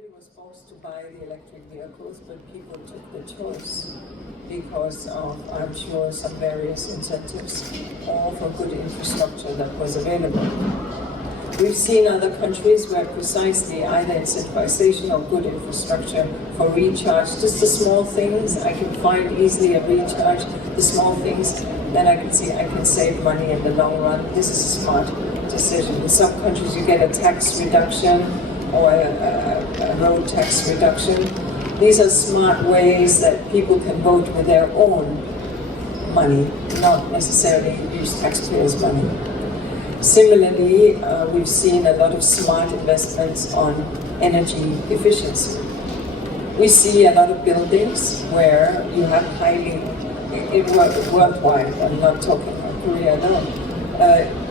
Everybody was forced to buy the electric vehicles, but people took the choice because of, I'm sure, some various incentives or for good infrastructure that was available. We've seen other countries where precisely either incentivization or good infrastructure for recharge, just the small things, I can find easily a recharge, the small things, then I can see I can save money in the long run. This is a smart decision. In some countries you get a tax reduction or a road tax reduction. These are smart ways that people can vote with their own money, not necessarily use taxpayers' money. Similarly, we've seen a lot of smart investments on energy efficiency. We see a lot of buildings where you have highly, worldwide, I'm not talking about Korea alone,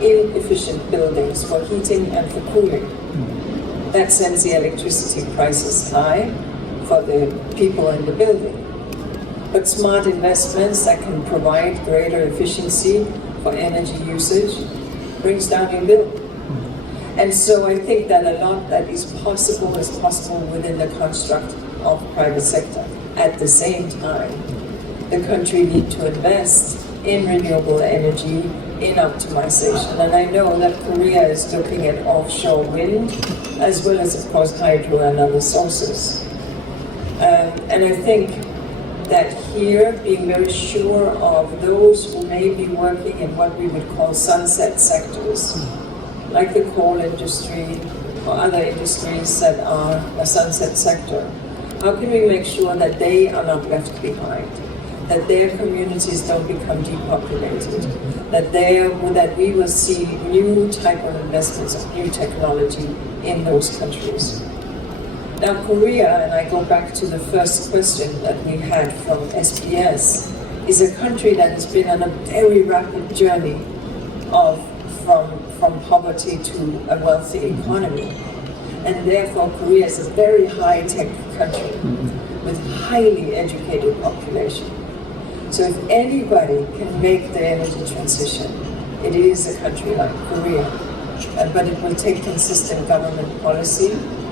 inefficient buildings for heating and for cooling. That sends the electricity prices high for the people in the building. But smart investments that can provide greater efficiency for energy usage brings down your bill. And so I think that a lot that is possible within the construct of private sector. At the same time, the country needs to invest in renewable energy, in optimization. And I know that Korea is looking at offshore wind, as well as, of course, hydro and other sources. And I think that here, being very sure of those who may be working in what we would call sunset sectors, like the coal industry or other industries that are a sunset sector, how can we make sure that they are not left behind, that their communities don't become depopulated, that we will see new type of investments of new technology in those countries. Now Korea, and I go back to the first question that we had from SBS, is a country that has been on a very rapid journey from poverty to a wealthy economy. And therefore Korea is a very high-tech country with highly educated population. So if anybody can make the energy transition, it is a country like Korea. But it will take consistent government policy,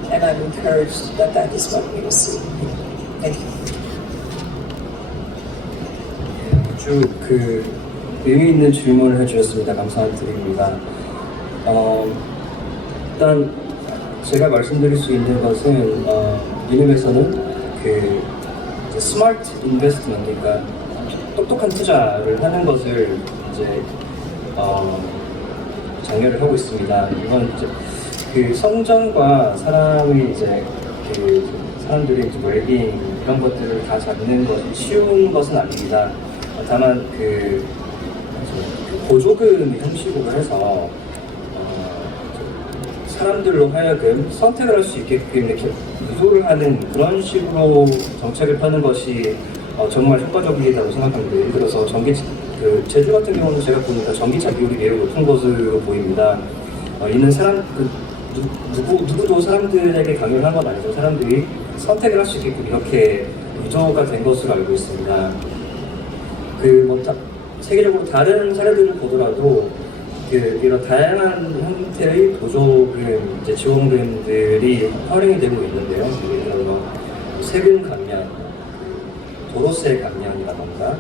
and I'm encouraged that that is what we will see. Thank you. 아주 의미 있는 질문을 해주셨습니다. 감사드립니다. 일단 제가 말씀드릴 수 있는 것은 이념에서는 스마트 인베스트먼트, 그러니까 똑똑한 투자를 하는 것을 이제 장려를 하고 있습니다. 이건 이제 성장과 사람의 이제 사람들의 이제 웰빙 이런 것들을 다 잡는 것이 쉬운 것은 아닙니다. 다만 보조금 형식으로 해서 사람들로 하여금 선택을 할 수 있게끔 이렇게 유도를 하는 그런 식으로 정책을 펴는 것이 정말 효과적이라고 생각합니다. 예를 들어서 제주 같은 경우는 제가 보니까 전기차 비용이 매우 높은 것으로 보입니다. 이는 누구도 사람들에게 강요한 건 아니죠. 사람들이 선택을 할 수 있게끔 이렇게 유도가 된 것으로 알고 있습니다. 세계적으로 다른 사례들을 보더라도 이런 다양한 형태의 보조금, 지원금들이 활용이 되고 있는데요. 예를 들어 세금 감면, 도로세 감면이라던가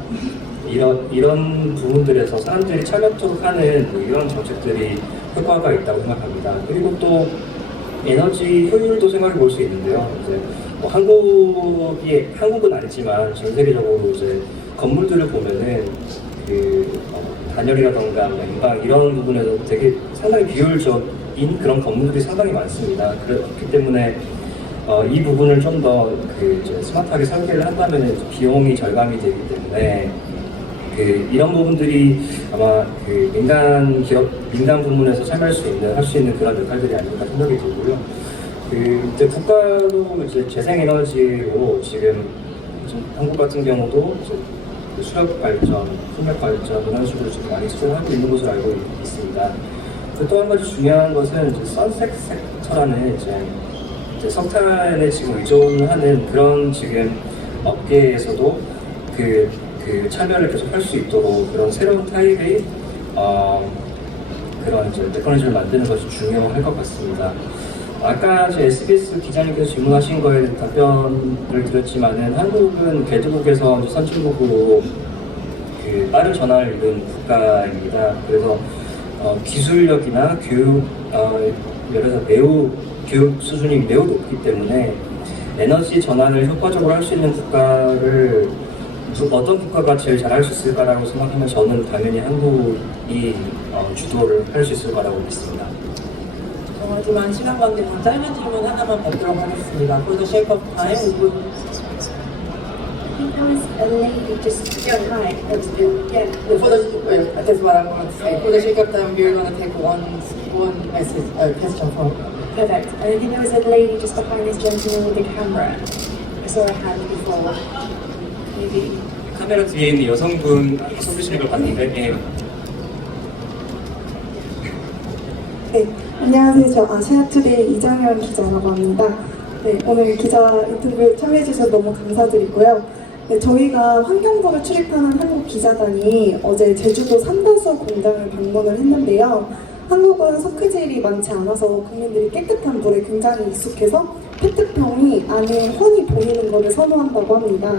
이런 부분들에서 사람들이 참여토록 하는 이런 정책들이 효과가 있다고 생각합니다. 그리고 또 에너지 효율도 생각해 볼 수 있는데요. 이제 한국은 아니지만 전 세계적으로 이제 건물들을 보면은 단열이라던가 냉방 이런 부분에서 되게 상당히 비효율적인 그런 건물들이 상당히 많습니다. 그렇기 때문에 이 부분을 좀 더 스마트하게 설계를 한다면 비용이 절감이 되기 때문에 이런 부분들이 아마 민간 부문에서 참여할 수 있는 그런 역할들이 아닐까 생각이 들고요. 이제 국가도 이제 재생에너지로 지금 한국 같은 경우도 수력 발전, 풍력 발전 이런 식으로 지금 많이 수정하고 있는 것으로 알고 있습니다. 또 한 가지 중요한 것은 선셋 섹터라는 이제 석탄에 지금 의존하는 그런 지금 업계에서도 참여를 계속 할 수 있도록 그런 새로운 타입의 그런 메커니즘을 만드는 것이 중요할 것 같습니다. 아까 SBS 기자님께서 질문하신 거에 대한 답변을 드렸지만은 한국은 개도국에서 선진국으로 그 빠른 전환을 이룬 국가입니다. 그래서 기술력이나 교육, 예를 들어서 교육 수준이 매우 높기 때문에 에너지 전환을 효과적으로 할 수 있는 국가를 어떤 국가가 제일 잘할 수 있을까라고 생각하면 저는 당연히 한국이 주도를 할 수 있을 거라고 믿습니다. 하지만 시간 관계상 짧은 질문 하나만 받도록 하겠습니다. For the sake of time, we will... I think there was a lady just behind. Yeah. For the, well, that's what I want to say. For the sake of time, we're going to take one message, question from... Perfect. And I think there was a lady just behind this gentleman with the camera. I saw a hand before. Maybe. 카메라 뒤에 있는 여성분 손 드시는 걸 봤는데 네, 안녕하세요. 저 아시아투데이 이정현 기자라고 합니다. 네, 오늘 기자 인터뷰 참여해주셔서 너무 감사드리고요. 네, 저희가 환경부를 출입하는 한국 기자단이 어제 제주도 산다수 공장을 방문을 했는데요. 한국은 석회질이 많지 않아서 국민들이 깨끗한 물에 굉장히 익숙해서 페트병이 안에 훤히 보이는 것을 선호한다고 합니다.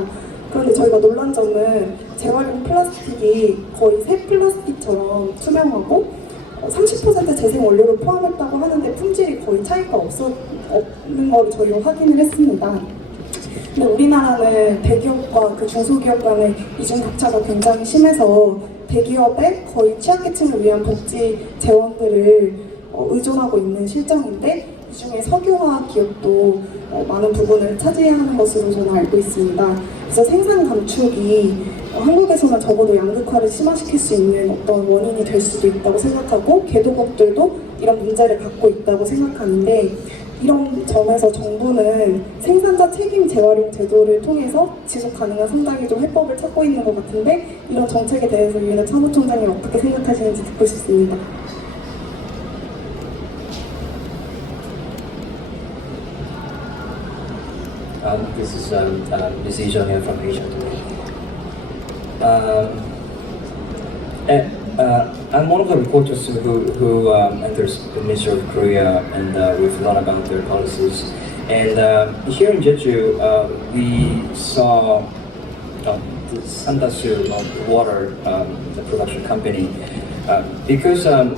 그런데 저희가 놀란 점은 재활용 플라스틱이 거의 새 플라스틱처럼 투명하고 30% 재생 원료를 포함했다고 하는데 품질이 거의 차이가 없는 걸 저희가 확인을 했습니다. 근데 우리나라는 대기업과 그 중소기업 간의 이중 격차가 굉장히 심해서 대기업의 거의 취약계층을 위한 복지 재원들을 의존하고 있는 실정인데 이 중에 석유화 기업도 많은 부분을 차지하는 것으로 저는 알고 있습니다. 그래서 생산 감축이 한국에서는 적어도 양극화를 심화시킬 수 있는 어떤 원인이 될 수도 있다고 생각하고 개도국들도 이런 문제를 갖고 있다고 생각하는데 이런 점에서 정부는 생산자 책임 재활용 제도를 통해서 지속 가능한 성장기조 해법을 찾고 있는 것 같은데 이런 정책에 대해서 유인은 사무총장이 어떻게 생각하시는지 듣고 싶습니다. This is Ms. Lee Jung from Asia Today. I'm one of the reporters who enters the Ministry of Korea, and we've learned about their policies. And here in Jeju, we saw the Sandasu water, the production company, because the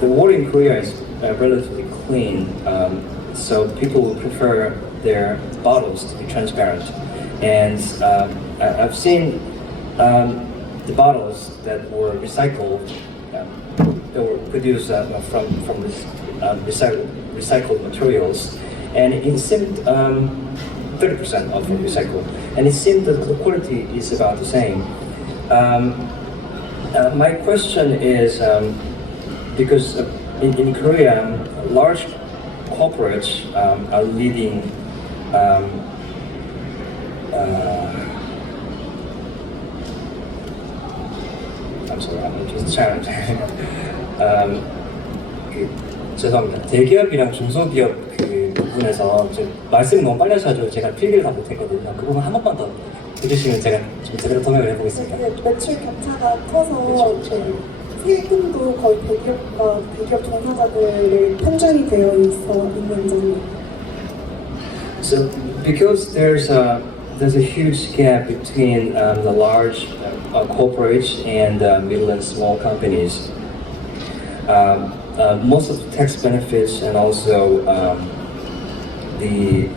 water in Korea is relatively clean, so people would prefer their bottles to be transparent. And I've seen the bottles that were recycled, that were produced from recycled materials, and it seemed 30% of recycled, and it seemed that the quality is about the same. My question is, because in Korea, large corporates are leading I'm sorry, I'm just trying to 죄송합니다. 대기업이랑 중소기업 그 부분에서 말씀을 너무 빨리 하셔가지고 제가 필기를 다 못했거든요. 그 부분 한 번만 더 해주시면 제가 좀 제대로 통역을 해보겠습니다. 매출 격차가 커서 세금도 거의 대기업 종사자들의 편중이 되어 있는 점이. So because there's a huge gap between the large corporates and middle and small companies. Most of the tax benefits and also the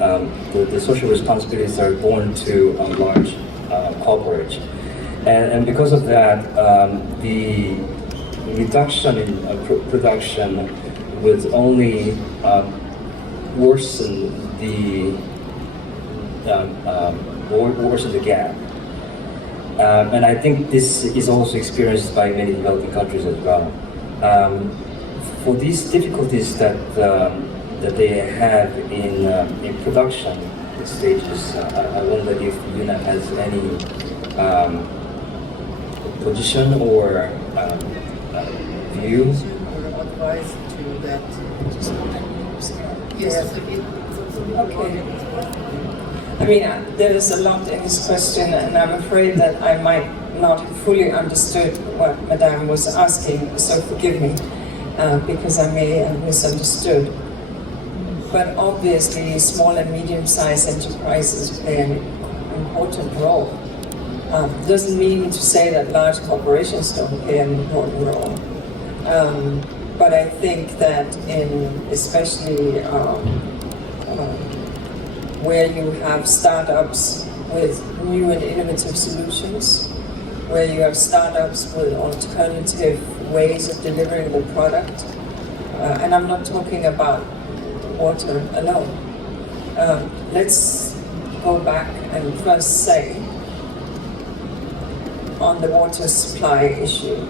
social responsibilities are borne to large corporates, and because of that, the reduction in production would only worsen the gap. And I think this is also experienced by many developing countries as well. For these difficulties that they have in production stages, I wonder if UNEP has any position or view. Or advice to that. Yes. Okay. I mean, there is a lot in this question, and I'm afraid that I might not have fully understood what Madame was asking, so forgive me, because I may have misunderstood. but obviously small and medium-sized enterprises play an important role. Doesn't mean to say that large corporations don't play an important role. But I think that especially where you have startups with new and innovative solutions, where you have startups with alternative ways of delivering the product, and I'm not talking about water alone. Let's go back and first say, on the water supply issue,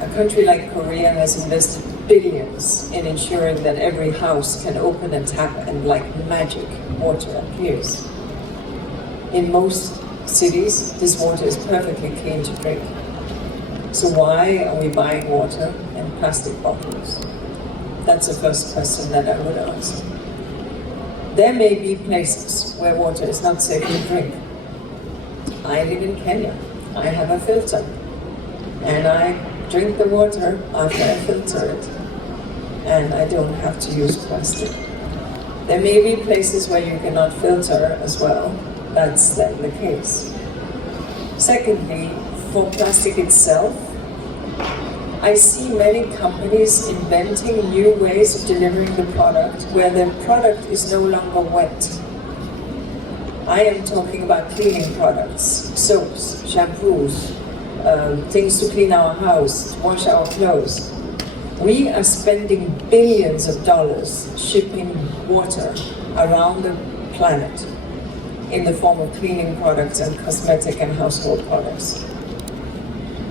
a country like Korea has invested billions in ensuring that every house can open a tap and like magic, water appears. In most cities, this water is perfectly clean to drink. So why are we buying water in plastic bottles? That's the first question that I would ask. There may be places where water is not safe to drink. I live in Kenya. I have a filter. And I drink the water after I filter it. And I don't have to use plastic. There may be places where you cannot filter as well. That's then the case. Secondly, for plastic itself, I see many companies inventing new ways of delivering the product where the product is no longer wet. I am talking about cleaning products, soaps, shampoos, things to clean our house, to wash our clothes. We are spending billions of dollars shipping water around the planet in the form of cleaning products and cosmetic and household products.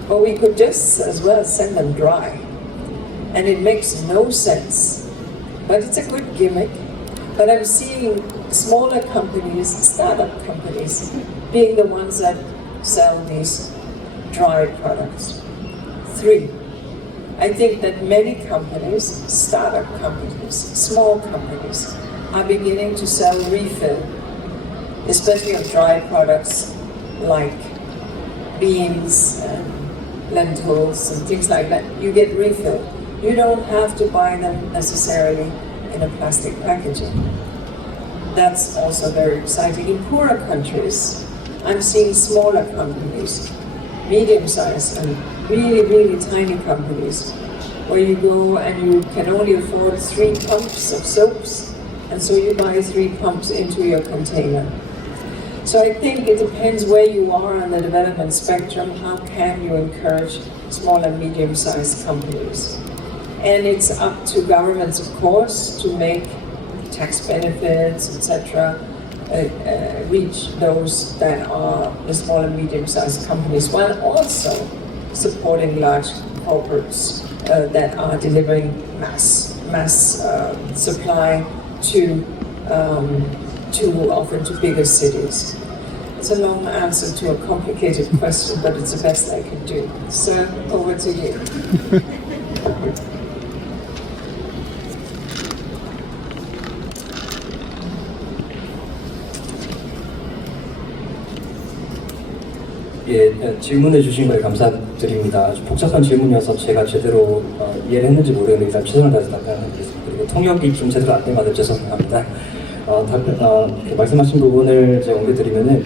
But we could just as well send them dry. And it makes no sense. But it's a good gimmick. But I'm seeing smaller companies, startup companies, being the ones that sell these dry products. 3, I think that many companies, startup companies, small companies, are beginning to sell refill, especially of dry products like beans and lentils and things like that. You get refill. You don't have to buy them necessarily in a plastic packaging. That's also very exciting. In poorer countries, I'm seeing smaller companies, medium-sized and really, really tiny companies, where you go and you can only afford 3 pumps of soaps, and so you buy 3 pumps into your container. So I think it depends where you are on the development spectrum, how can you encourage small and medium-sized companies. And it's up to governments, of course, to make tax benefits, etc., reach those that are the small and medium-sized companies, while also supporting large corporates that are delivering mass supply to often to bigger cities. It's a long answer to a complicated question, but it's the best I can do. Sir, over to you. 예, 질문해 주신 거에 감사드립니다. 아주 복잡한 질문이어서 제가 제대로 이해를 했는지 모르겠는데 일단 최선을 다해서 답변하겠습니다. 그리고 통역이 좀 제대로 안 된 것 같아서 죄송합니다. 말씀하신 부분을 이제 옮겨드리면은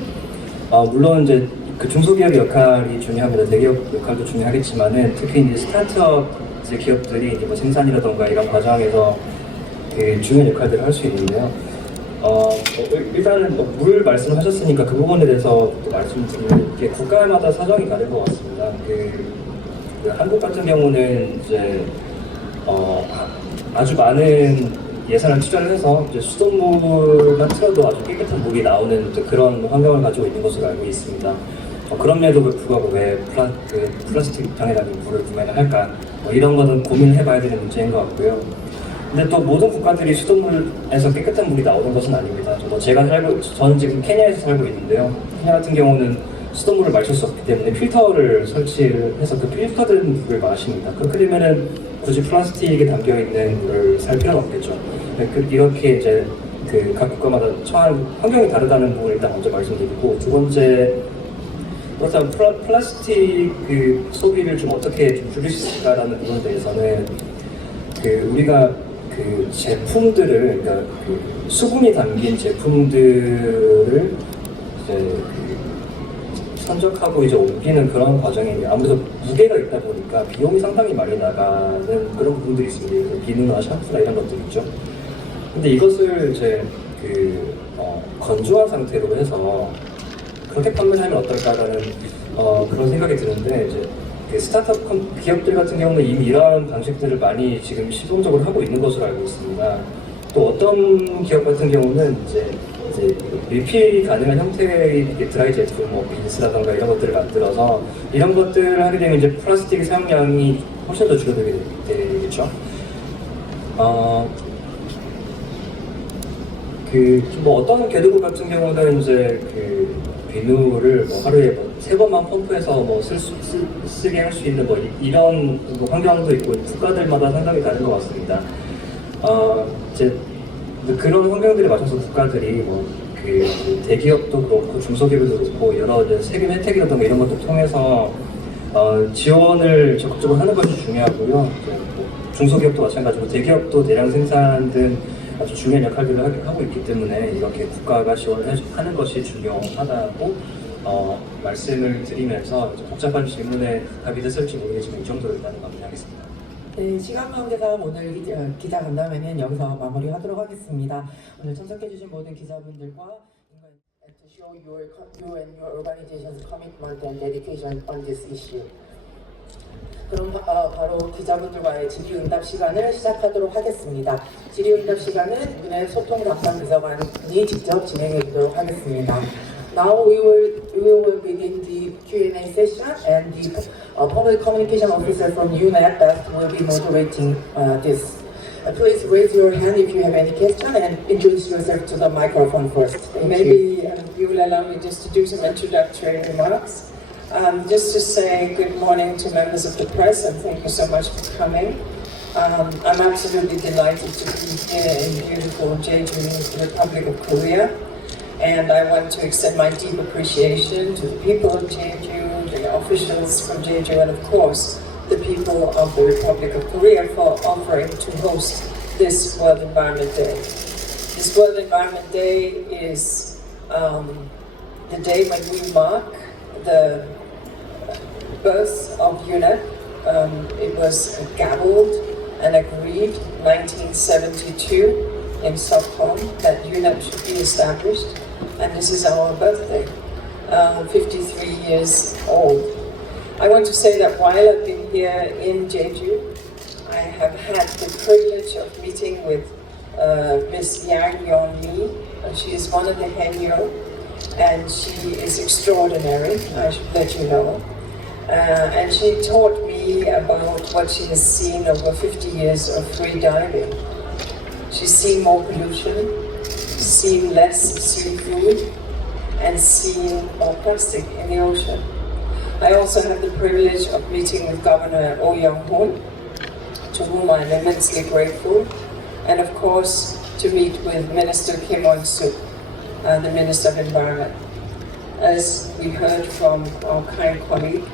물론 이제 그 중소기업 역할이 중요합니다. 대기업 역할도 중요하겠지만은 특히 이제 스타트업 이제 기업들이 이제 뭐 생산이라던가 이런 과정에서 그 중요한 역할들을 할 수 있는데요. 일단은 물 말씀하셨으니까 그 부분에 대해서 말씀드리면 이게 국가마다 사정이 다른 것 같습니다. 그 한국 같은 경우는 이제 아주 많은 예산을 투자를 해서 이제 수돗물만 틀어도 아주 깨끗한 물이 나오는 그런 환경을 가지고 있는 것으로 알고 있습니다. 그럼에도 불구하고 왜 플라스틱 병에다가 물을 구매를 할까? 이런 거는 고민을 해봐야 되는 문제인 것 같고요. 근데 또 모든 국가들이 수돗물에서 깨끗한 물이 나오는 것은 아닙니다. 저는 지금 케냐에서 살고 있는데요. 케냐 같은 경우는 수돗물을 마실 수 없기 때문에 필터를 설치를 해서 그 필터된 물을 마십니다. 그렇게 되면은 굳이 플라스틱에 담겨 있는 물을 살 필요는 없겠죠. 이렇게 이제 각 국가마다 처한 환경이 다르다는 부분을 일단 먼저 말씀드리고, 두 번째, 그렇다면 플라스틱 소비를 좀 어떻게 좀 줄일 수 있을까라는 부분에 대해서는 우리가 그 제품들을, 그러니까 그 수분이 담긴 제품들을 이제 그 선적하고 이제 옮기는 그런 과정이 아무래도 무게가 있다 보니까 비용이 상당히 많이 나가는 그런 부분들이 있습니다. 비누나 샴푸나 이런 것들 있죠. 근데 이것을 이제 건조한 상태로 해서 그렇게 판매하면 어떨까라는 그런 생각이 드는데, 이제 그 스타트업 기업들 같은 경우는 이미 이러한 방식들을 많이 지금 시도적으로 하고 있는 것으로 알고 있습니다. 또 어떤 기업 같은 경우는 이제 리필 가능한 형태의 드라이 제품, 뭐 빈스라던가 이런 것들을 만들어서 이런 것들을 하게 되면 이제 플라스틱 사용량이 훨씬 더 줄어들게 되겠죠. 뭐 어떤 개도국 같은 경우는 이제 그 비누를 뭐 하루에 뭐 3번만 펌프해서 뭐 쓰게 할 수 있는 뭐 이런 뭐 환경도 있고 국가들마다 상당히 다른 것 같습니다. 이제 그런 환경들에 맞춰서 국가들이 뭐 그 대기업도 그렇고 중소기업도 그렇고 여러 이제 세금 혜택이라든가 이런 것들 통해서 지원을 적극적으로 하는 것이 중요하고요. 뭐 중소기업도 마찬가지고 대기업도 대량 생산 등 아주 중요한 역할들을 하고 있기 때문에 이렇게 국가가 지원을 하는 것이 중요하다고 말씀을 드리면서 복잡한 질문에 답이 됐을지 모르겠지만 이 정도로 일단은 마무리하겠습니다. 네, 시간 관계상 오늘 기자 간담회는 여기서 마무리하도록 하겠습니다. 오늘 참석해주신 모든 기자분들과 to show you and your organization's commitment and dedication on this issue. 그럼 바로 기자분들과의 질의응답 시간을 시작하도록 하겠습니다. 질의응답 시간은 이번에 소통 담당 비서관이 직접 진행해 주도록 하겠습니다. Now we will begin the Q&A session, and the public communication officer from UNEP will be moderating this. Please raise your hand if you have any question and introduce yourself to the microphone first. Maybe you will allow me just to do some introductory remarks. Just to say good morning to members of the press and thank you so much for coming. I'm absolutely delighted to be here in beautiful Jeju, Republic of Korea. And I want to extend my deep appreciation to the people of Jeju, the officials from Jeju, and of course, the people of the Republic of Korea for offering to host this World Environment Day. This World Environment Day is the day when we mark the birth of UNEP. It was gabbled and agreed 1972 in Stockholm that UNEP should be established, and this is our birthday, 53 years old. I want to say that while I've been here in Jeju, I have had the privilege of meeting with Ms. Yang Yeon-mi. She is one of the Haenyeo, and she is extraordinary, I should let you know. And she taught me about what she has seen over 50 years of free diving. She's seen more pollution, seen less seafood, and seen more plastic in the ocean. I also have the privilege of meeting with Governor Oh Young-hoon, to whom I'm immensely grateful, and of course to meet with Minister Kim Won-suk, the Minister of Environment. As we heard from our kind colleague,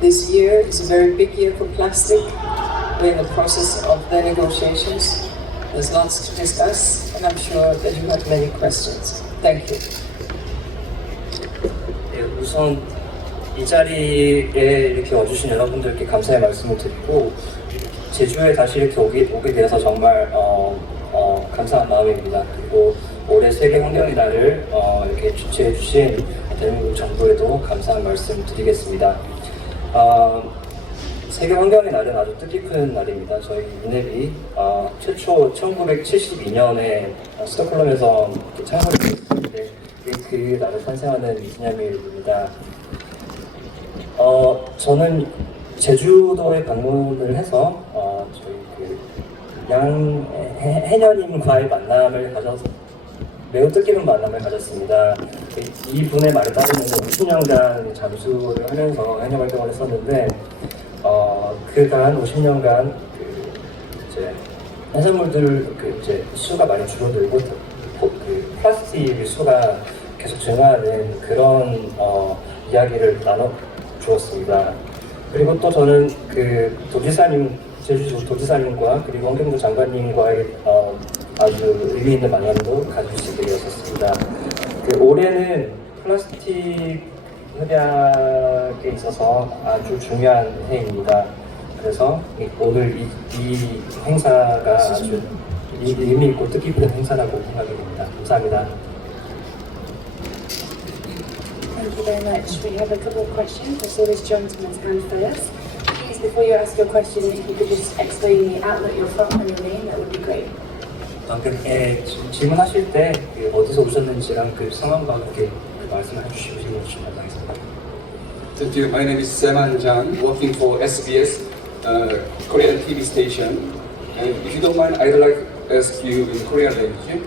this year is a very big year for plastic. We're in the process of the negotiations. There's lots to discuss, and I'm sure that you have many questions. Thank you. 네, 우선 이 자리에 이렇게 와주신 여러분들께 감사의 말씀을 드리고, 제주에 다시 이렇게 오게 되어서 정말 감사한 마음입니다. 그리고 올해 세계환경의 날을 이렇게 주최해 주신 대한민국 정부에도 감사한 말씀 드리겠습니다. 세계환경의 날은 아주 뜻깊은 날입니다. 저희 UNEP이 최초 1972년에 스톡홀름에서 창설됐는데 그 날을 탄생하는 기념일입니다. 저는 제주도에 방문을 해서 저희 해녀님과의 만남을 가져서 매우 뜻깊은 만남을 가졌습니다. 이분의 말에 따르면 50년간 잠수를 하면서 해녀 활동을 했었는데 그간 50년간 이제 해산물들 이제 수가 많이 줄어들고 플라스틱 수가 계속 증가하는 그런 이야기를 나눠 주었습니다. 그리고 또 저는 도지사님 제주도 도지사님과 그리고 환경부 장관님과의 아주 의미 있는 만남도 가질 수 있게 되었습니다. 올해는 플라스틱 협약에 있어서 아주 중요한 해입니다. 그래서 오늘 이 행사가 아주 의미 있고 뜻깊은 행사라고 생각이 됩니다. 감사합니다. Thank you very much. We have a couple of questions. I saw this gentleman's hand first. Please, before you ask your question, if you could just explain the outlet you're from and your name, that would be great. 질문하실 때 어디서 오셨는지랑 성함과 함께 말씀해 주시면 감사하겠습니다. Thank you. My name is Seman Jang, working for SBS Korean TV station. And if you don't mind, I'd like to ask you in Korean language.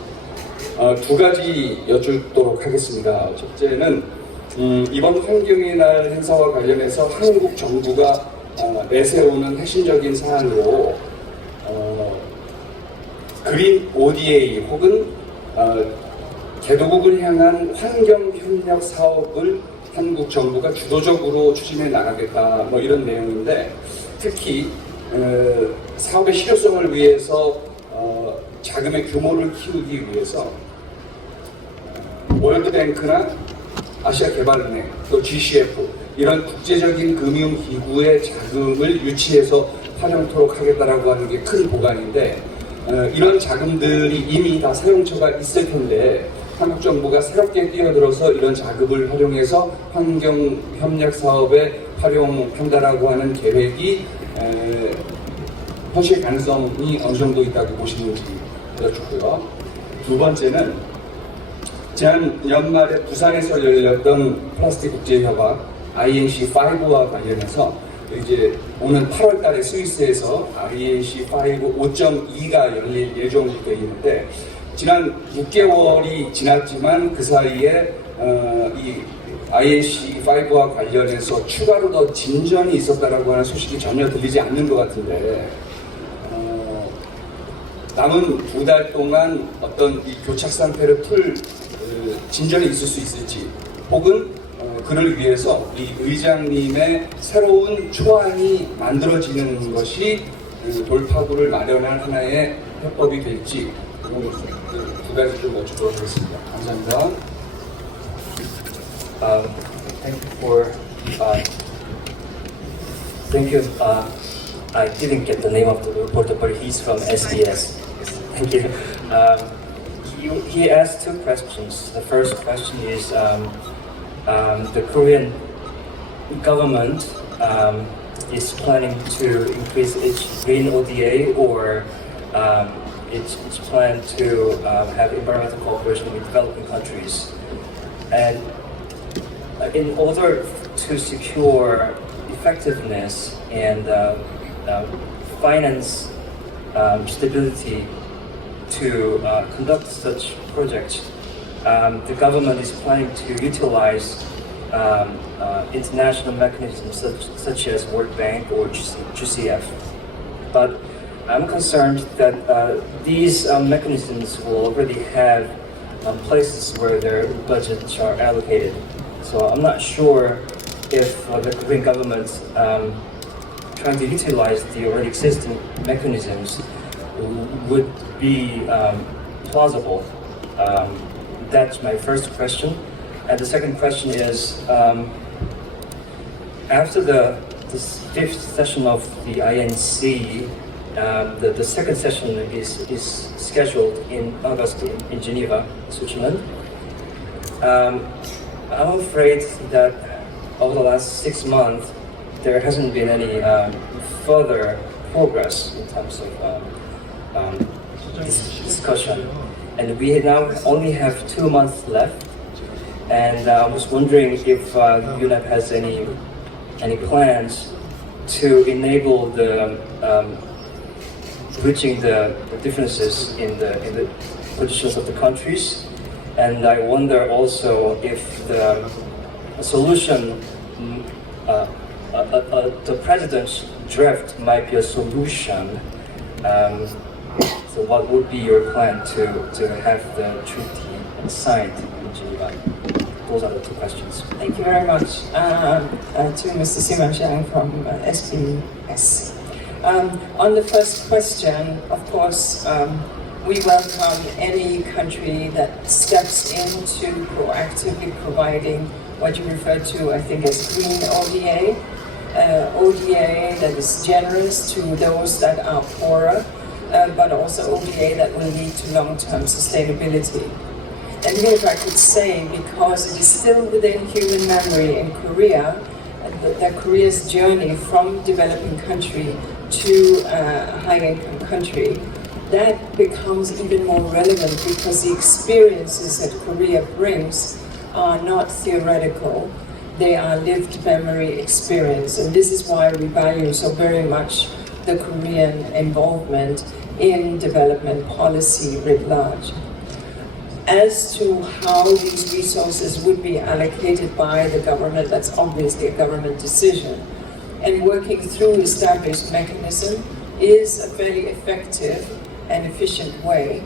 두 가지 여쭙도록 하겠습니다. 첫째는 이번 환경의 날 행사와 관련해서 한국 정부가 내세우는 핵심적인 사안으로 그린 ODA 혹은 개도국을 향한 환경협력 사업을 한국 정부가 주도적으로 추진해 나가겠다 이런 내용인데 특히 사업의 실효성을 위해서 자금의 규모를 키우기 위해서 월드뱅크나 아시아개발은행 또 GCF 이런 국제적인 금융기구의 자금을 유치해서 활용토록 하겠다라고 하는 게 큰 보관인데 이런 자금들이 이미 다 사용처가 있을 텐데 한국 정부가 새롭게 뛰어들어서 이런 자금을 활용해서 환경협력 사업에 활용한다라고 하는 계획이 현실 가능성이 어느 정도 있다고 보시는지 여쭙고요. 두 번째는 지난 연말에 부산에서 열렸던 플라스틱 국제협약 INC5와 관련해서 이제 오는 8월 달에 스위스에서 INC5 5.2가 열릴 예정이 되어 있는데 지난 6개월이 지났지만 그 사이에 이 INC5와 관련해서 추가로 더 진전이 있었다라고 하는 소식이 전혀 들리지 않는 것 같은데 남은 2달 동안 어떤 이 교착 상태를 풀 진전이 있을 수 있을지 혹은 그를 위해서 이 의장님의 새로운 초안이 만들어지는 것이 돌파구를 마련한 하나의 해법이 될지 두 가지 좀 여쭙도록 하겠습니다. 감사합니다. Thank you. I didn't get the name of the reporter, but he's from SBS. Thank you. He asked two questions. The first question is the Korean government is planning to increase its green ODA or its plan to have environmental cooperation with developing countries. And in order to secure effectiveness and finance stability to conduct such projects, the government is planning to utilize international mechanisms such as World Bank or GCF. But I'm concerned that these mechanisms will already have places where their budgets are allocated. So I'm not sure if the Korean government trying to utilize the already existing mechanisms would be plausible. That's my first question. And the second question is, after the fifth session of the INC, the second session is scheduled in August in Geneva, Switzerland. I'm afraid that over the last 6 months, there hasn't been any further progress in terms of this discussion. And we now only have 2 months left. And I was wondering if UNEP has any plans to enable the bridging the differences in the positions of the countries. And I wonder also if the solution, the president's draft might be a solution. So what would be your plan to have the treaty signed in Geneva? Those are the two questions. Thank you very much to Mr. Simon Zhang from SBS. On the first question, of course, we welcome any country that steps into proactively providing what you refer to, I think, as green ODA. ODA that is generous to those that are poorer, but also ODA that will lead to long-term sustainability. And here, if I could say, because it is still within human memory in Korea, that Korea's journey from developing country to high-income country, that becomes even more relevant because the experiences that Korea brings are not theoretical. They are lived memory experience, and this is why we value so very much the Korean involvement in development policy writ large. As to how these resources would be allocated by the government, that's obviously a government decision. And working through established mechanism is a very effective and efficient way.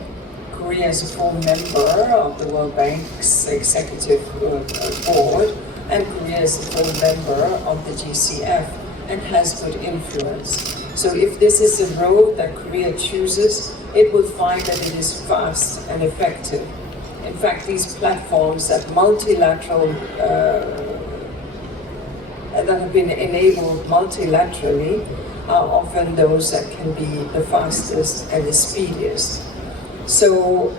Korea is a full member of the World Bank's executive board, and Korea is a full member of the GCF and has good influence. So if this is a road that Korea chooses, it will find that it is fast and effective. In fact, these platforms that multilateral that have been enabled multilaterally are often those that can be the fastest and the speediest. So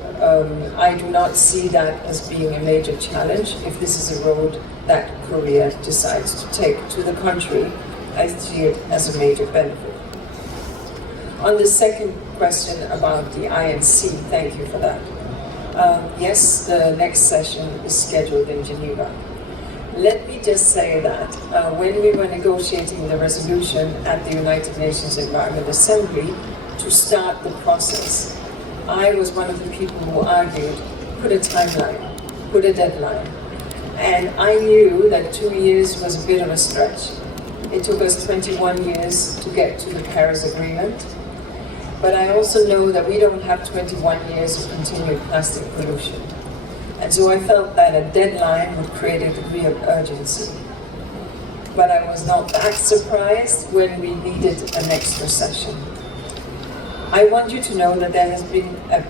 I do not see that as being a major challenge if this is a road that Korea decides to take. To the contrary, I see it as a major benefit. On the second question about the INC, thank you for that. Yes, the next session is scheduled in Geneva. Let me just say that when we were negotiating the resolution at the United Nations Environment Assembly to start the process, I was one of the people who argued, put a timeline, put a deadline. And I knew that 2 years was a bit of a stretch. It took us 21 years to get to the Paris Agreement. But I also know that we don't have 21 years of continued plastic pollution. And so I felt that a deadline would create a degree of urgency. But I was not that surprised when we needed an extra session. I want you to know that there has been a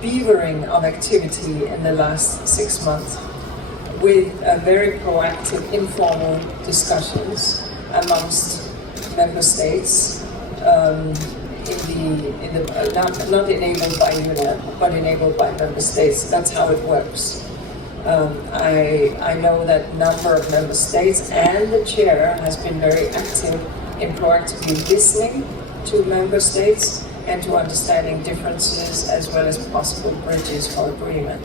beavering of activity in the last 6 months with very proactive informal discussions amongst member states, not enabled by UNEP, but enabled by member states. That's how it works. I know that a number of member states and the chair has been very active in proactively listening to member states and to understanding differences as well as possible bridges for agreement.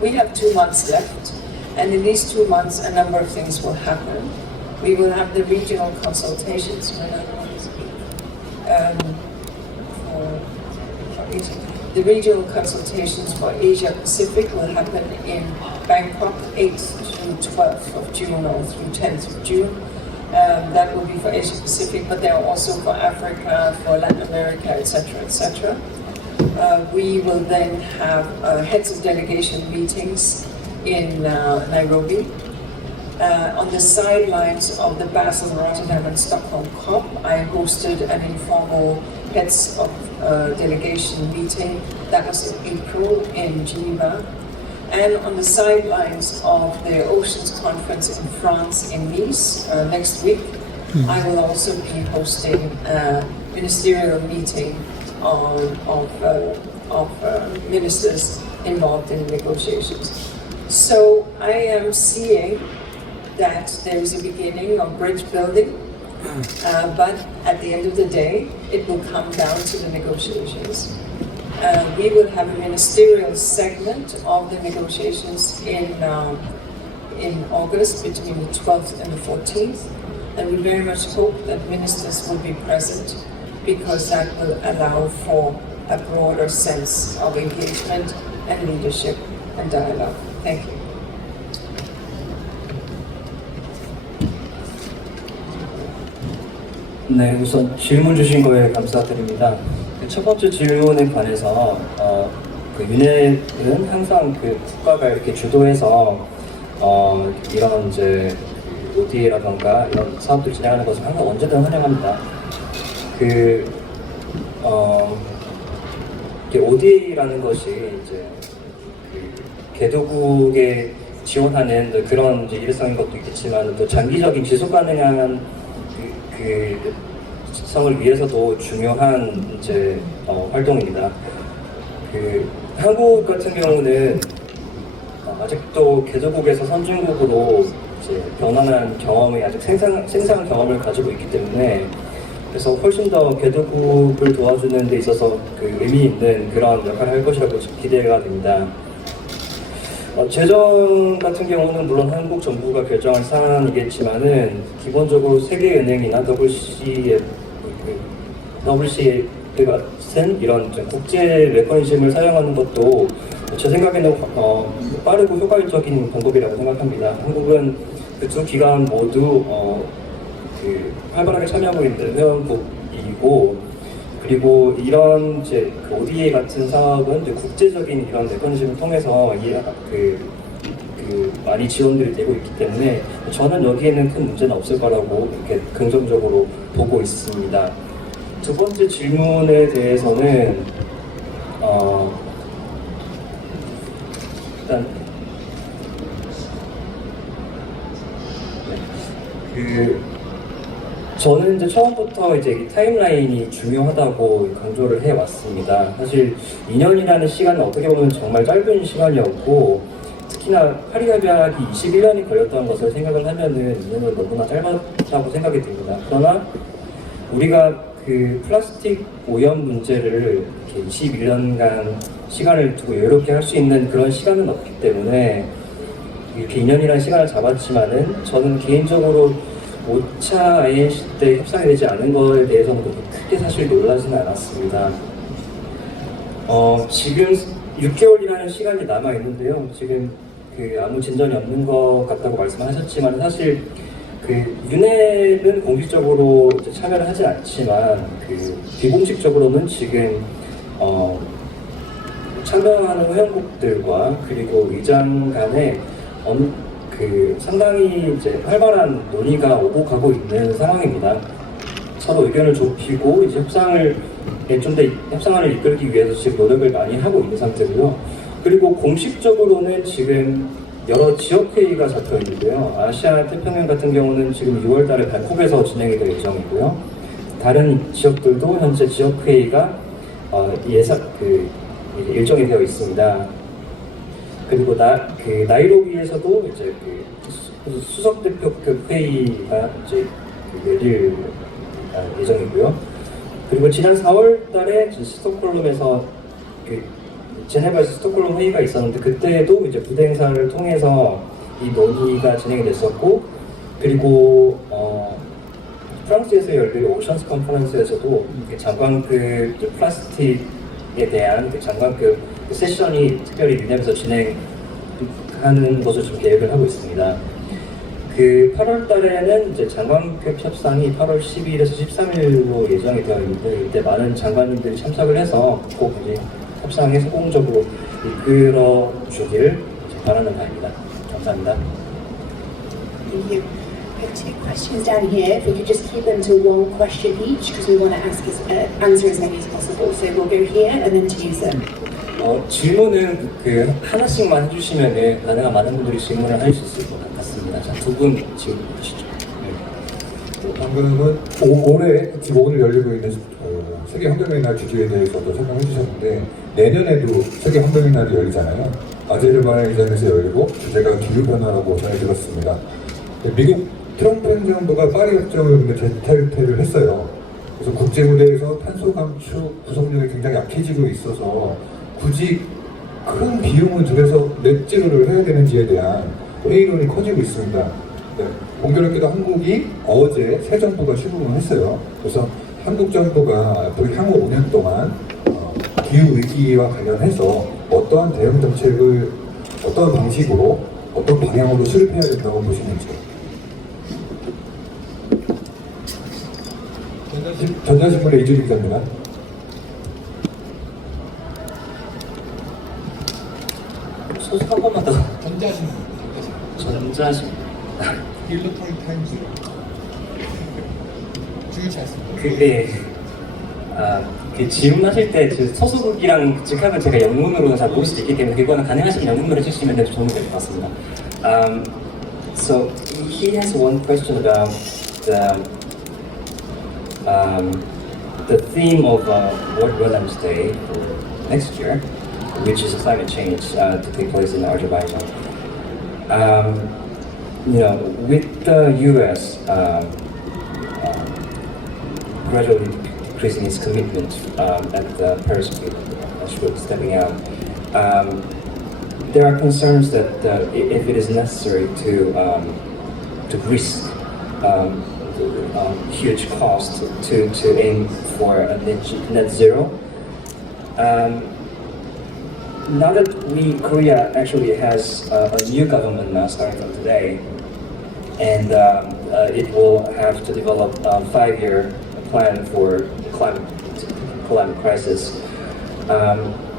We have 2 months left, and in these 2 months a number of things will happen. We will have the regional consultations. The regional consultations for Asia Pacific will happen in Bangkok 8th through 12th of June or through 10th of June. That will be for Asia Pacific, but they are also for Africa, for Latin America, etc., etc. We will then have heads of delegation meetings in Nairobi. On the sidelines of the Basel, Rotterdam and Stockholm COP, I hosted an informal heads of delegation meeting. That was in April in Geneva. And on the sidelines of the Oceans Conference in France in Nice next week, I will also be hosting a ministerial meeting of ministers involved in negotiations. So I am seeing that there is a beginning of bridge building, but at the end of the day, it will come down to the negotiations. We will have a ministerial segment of the negotiations in August between the 12th and the 14th, and we very much hope that ministers will be present because that will allow for a broader sense of engagement and leadership and dialogue. Thank you. 네, 우선 질문 주신 거에 감사드립니다. 첫 번째 질문에 관해서 그 유네는 항상 그 국가가 이렇게 주도해서 이런 이제 ODA라던가 이런 사업들 진행하는 것을 항상 언제든 환영합니다. 그 이게 ODA라는 것이 이제 그 개도국에 지원하는 그런 이제 일회성인 것도 있겠지만 또 장기적인 지속 가능한 그 성을 위해서도 중요한 이제 활동입니다. 그 한국 같은 경우는 아직도 개도국에서 선진국으로 이제 변환한 경험이 아직 생생한 경험을 가지고 있기 때문에 그래서 훨씬 더 개도국을 도와주는 데 있어서 그 의미 있는 그런 역할을 할 것이라고 기대가 됩니다. 재정 같은 경우는 물론 한국 정부가 결정할 사안이겠지만은 기본적으로 세계은행이나 WCF 같은 이런 국제 메커니즘을 사용하는 것도 제 생각에는 빠르고 효과적인 방법이라고 생각합니다. 한국은 그 두 기관 모두 활발하게 참여하고 있는 회원국이고 그리고 이런 이제 그 ODA 같은 사업은 이제 국제적인 이런 메커니즘을 통해서 많이 지원들이 되고 있기 때문에 저는 여기에는 큰 문제는 없을 거라고 이렇게 긍정적으로 보고 있습니다. 두 번째 질문에 대해서는 일단 저는 이제 처음부터 이제 이 타임라인이 중요하다고 강조를 해왔습니다. 사실 2년이라는 시간은 어떻게 보면 정말 짧은 시간이었고 특히나 파리 협약이 21년이 걸렸던 것을 생각을 하면은 2년은 너무나 짧았다고 생각이 듭니다. 그러나 우리가 그 플라스틱 오염 문제를 이렇게 21년간 시간을 두고 여유롭게 할 수 있는 그런 시간은 없기 때문에 이렇게 2년이라는 시간을 잡았지만은 저는 개인적으로 5차 INC 때 협상이 되지 않은 것에 대해서는 크게 사실 놀라지는 않았습니다. 지금 6개월이라는 시간이 남아 있는데요. 지금 아무 진전이 없는 것 같다고 말씀하셨지만 사실 윤회는 공식적으로 참여를 하지 않지만 비공식적으로는 지금 참여하는 회원국들과 그리고 의장 간에 상당히 이제 활발한 논의가 오고 가고 있는 상황입니다. 서로 의견을 좁히고 이제 협상을 이끌기 위해서 지금 노력을 많이 하고 있는 상태고요. 그리고 공식적으로는 지금 여러 지역 회의가 잡혀 있는데요. 아시아 태평양 같은 경우는 지금 6월달에 방콕에서 진행이 될 예정이고요. 다른 지역들도 현재 지역 회의가 일정이 되어 있습니다. 그리고 나이로비에서도 이제 수석 대표급 회의가 이제 열릴 예정이고요. 그리고 지난 4월달에 스톡홀름에서 제네바에서 스톡홀름 회의가 있었는데 그때도 이제 부대 행사를 통해서 이 논의가 진행이 됐었고 그리고 프랑스에서 열릴 오션스 컨퍼런스에서도 장관급 플라스틱에 대한 장관급 세션이 특별히 유념해서 진행하는 것을 좀 계획을 하고 있습니다. 8월 달에는 이제 장관급 협상이 8월 12일에서 13일로 예정이 되어 있는데 이때 많은 장관님들이 참석을 해서 꼭 이제 협상에 성공적으로 이끌어 주길 바라는 바입니다. 감사합니다. Thank you. We have two questions down here. If we could just keep them to one question each, because we want to answer as many as possible. So we'll go here and then to you, sir. 질문은 하나씩만 해주시면 가능한 많은 분들이 질문을 할 수 있을 것 같습니다. 자, 두 분 질문하시죠. 방금은 올해 지금 오늘 열리고 있는 세계 환경의 날 주제에 대해서도 설명해 주셨는데 내년에도 세계 환경의 날이 열리잖아요. 아제르바이잔에서 열리고 주제가 기후변화라고 전해 들었습니다. 미국 트럼프 행정부가 파리 협정을 재탈퇴를 했어요. 그래서 국제 무대에서 탄소 감축 구속력이 굉장히 약해지고 있어서 굳이 큰 비용을 들여서 넷제로를 해야 되는지에 대한 회의론이 커지고 있습니다. 네, 공교롭게도 한국이 어제 새 정부가 출범을 했어요. 그래서 한국 정부가 앞으로 향후 5년 동안 기후위기와 관련해서 어떠한 대응 정책을 어떤 방식으로 어떤 방향으로 수립해야 된다고 보시는지. 전자신문의 이주리 기자입니다. 소속 한 번만 더. 전자신문. 일렉트로닉 타임즈. 중요치 않습니다. 네. 그 질문하실 때 서술이랑 직함을 제가 영문으로는 잘 모를 수도 있기 때문에 그거는 가능하시면 영문으로 해주시면 도움이 될 것 같습니다. So he has one question about the theme of World Wetlands Day for next year, which is climate change to take place in Azerbaijan. You know, with the U.S. Gradually decreasing its commitment at the Paris Agreement, stepping out, there are concerns that if it is necessary to risk huge cost to aim for a net zero. Now that Korea actually has a new government now starting from today, and it will have to develop a 5-year plan for the climate crisis.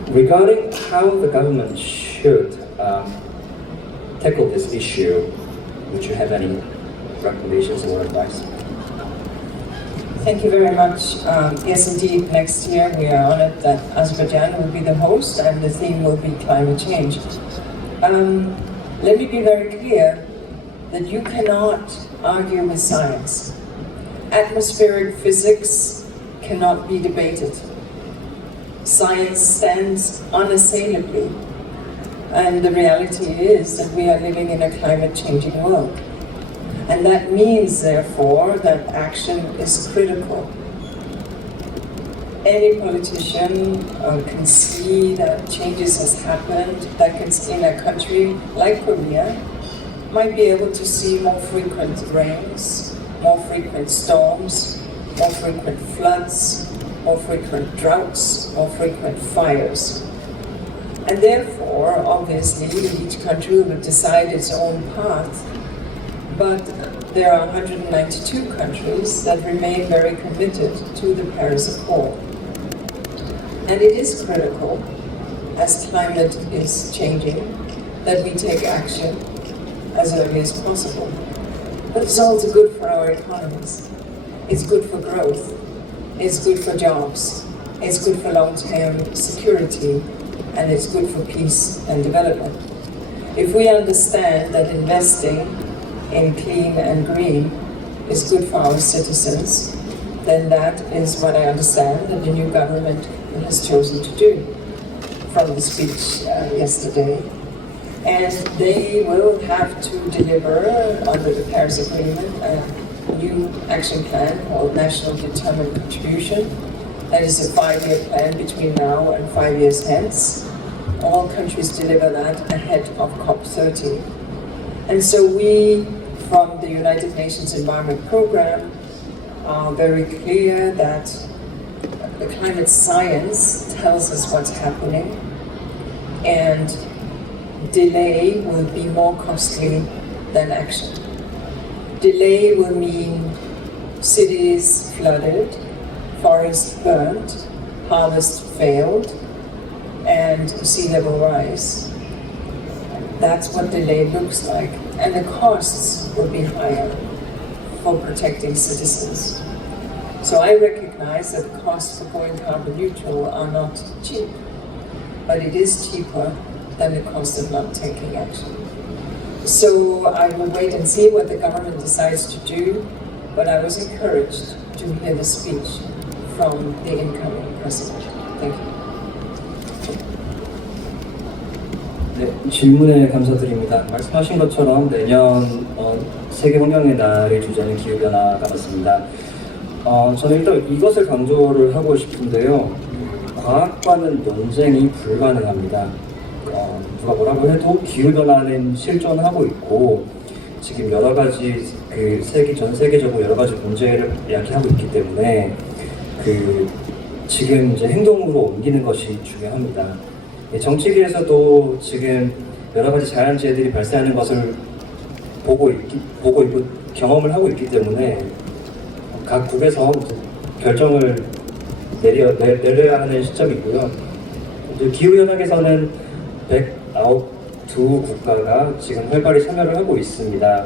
Regarding how the government should tackle this issue, would you have any recommendations or advice? Thank you very much. Yes, indeed, next year we are honored that Azerbaijan will be the host and the theme will be climate change. Let me be very clear that you cannot argue with science. Atmospheric physics cannot be debated. Science stands unassailably, and the reality is that we are living in a climate-changing world. And that means, therefore, that action is critical. Any politician can see that changes has happened, that in a country like Korea, might be able to see more frequent rains, more frequent storms, more frequent floods, more frequent droughts, more frequent fires. And therefore, obviously, each country will decide its own path. But there are 192 countries that remain very committed to the Paris Accord. And it is critical, as climate is changing, that we take action as early as possible. But it's also good for our economies. It's good for growth. It's good for jobs. It's good for long-term security. And it's good for peace and development. If we understand that investing in clean and green is good for our citizens, then that is what I understand that the new government has chosen to do from the speech yesterday. And they will have to deliver under the Paris Agreement a new action plan called National Determined Contribution. That is a 5-year plan between now and 5 years hence. All countries deliver that ahead of COP30. And so we, from the United Nations Environment Programme, are very clear that the climate science tells us what's happening, and delay will be more costly than action. Delay will mean cities flooded, forests burnt, harvest failed, and sea level rise. That's what delay looks like. And the costs will be higher for protecting citizens. So I recognize that the costs for going carbon neutral are not cheap, but it is cheaper than the cost of not taking action. So I will wait and see what the government decides to do, but I was encouraged to hear the speech from the incoming president. Thank you. 네, 질문에 감사드립니다. 말씀하신 것처럼 내년 세계환경의 날의 주제는 기후변화가 맞습니다. 저는 일단 이것을 강조를 하고 싶은데요. 과학과는 논쟁이 불가능합니다. 누가 뭐라고 해도 기후변화는 실존하고 있고 지금 여러 가지 전 세계적으로 여러 가지 문제를 이야기하고 있기 때문에 지금 이제 행동으로 옮기는 것이 중요합니다. 정치계에서도 지금 여러 가지 자연재해들이 발생하는 것을 보고 있고 경험을 하고 있기 때문에 각국에서 결정을 내려야 하는 시점이고요. 기후연합에서는 109 국가가 지금 활발히 참여를 하고 있습니다.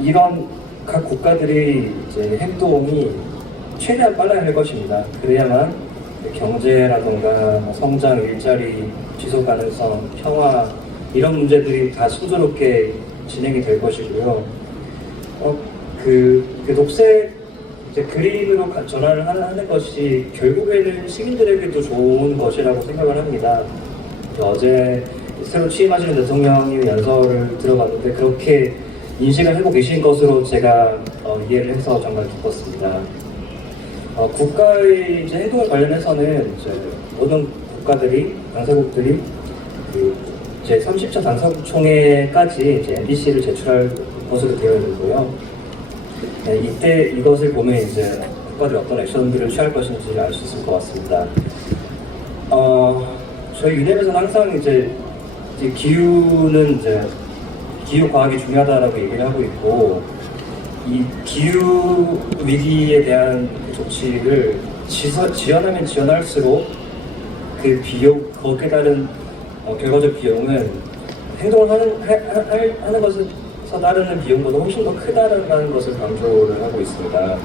이런 각 국가들이 이제 행동이 최대한 빨라야 할 것입니다. 그래야만 경제라던가 성장, 일자리, 지속 가능성, 평화 이런 문제들이 다 순조롭게 진행이 될 것이고요. 그 녹색 이제 그린으로 전환을 하는 것이 결국에는 시민들에게도 좋은 것이라고 생각을 합니다. 어제 새로 취임하시는 대통령님 연설을 들어봤는데 그렇게 인식을 하고 계신 것으로 제가 이해를 해서 정말 기뻤습니다. 국가의 이제 행동 관련해서는 이제 모든 국가들이 당사국들이 그 제 30차 당사국총회까지 이제 NDC를 제출할 것으로 되어 있고요. 네, 이때 이것을 보면 이제 국가들이 어떤 액션들을 취할 것인지 알 수 있을 것 같습니다. 저희 유네에서는 항상 이제 기후는 이제 기후 과학이 중요하다라고 얘기를 하고 있고 이 기후 위기에 대한 조치를 지연하면 지연할수록 그 비용 거기에 따른 결과적 비용은 행동을 하는 것에서 따르는 비용보다 훨씬 더 크다는 것을 강조를 하고 있습니다.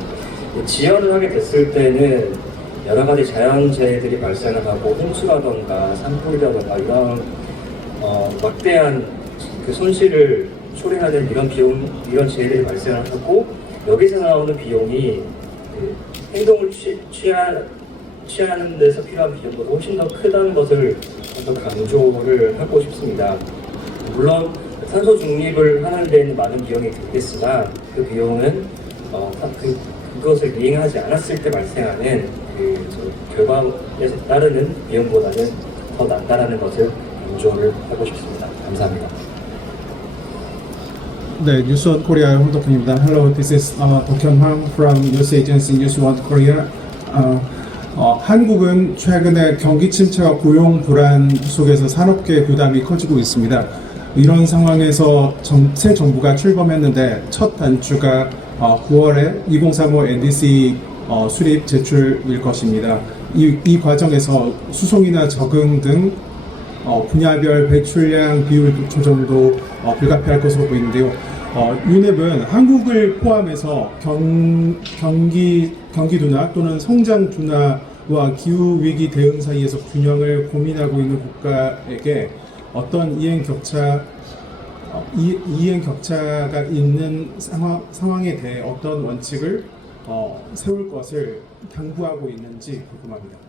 지연을 하게 됐을 때는 여러 가지 자연재해들이 발생을 하고 홍수라던가 산불이라던가 이런 막대한 그 손실을 초래하는 이런 재해들이 발생을 하고 여기서 나오는 비용이 그 행동을 취하는 데서 필요한 비용보다 훨씬 더 크다는 것을 더 강조를 하고 싶습니다. 물론 탄소 중립을 하는 데는 많은 비용이 들겠으나 그 비용은 그것을 이행하지 않았을 때 발생하는 결과에서 따르는 비용보다는 더 낫다라는 것을 강조를 하고 싶습니다. 감사합니다. 네, 뉴스원 코리아의 홍덕훈입니다. Hello, this is 덕현황 from News Agency Newsone Korea. 한국은 최근에 경기 침체와 고용 불안 속에서 산업계의 부담이 커지고 있습니다. 이런 상황에서 새 정부가 출범했는데 첫 단추가 9월에 2035 NDC 수립 제출일 것입니다. 이 과정에서 수송이나 적응 등 분야별 배출량 비율 조정도 불가피할 것으로 보이는데요. 유넵은 한국을 포함해서 경기 둔화 또는 성장 둔화와 기후 위기 대응 사이에서 균형을 고민하고 있는 국가에게 어떤 이행 격차가 있는 상황에 대해 어떤 원칙을 세울 것을 당부하고 있는지 궁금합니다.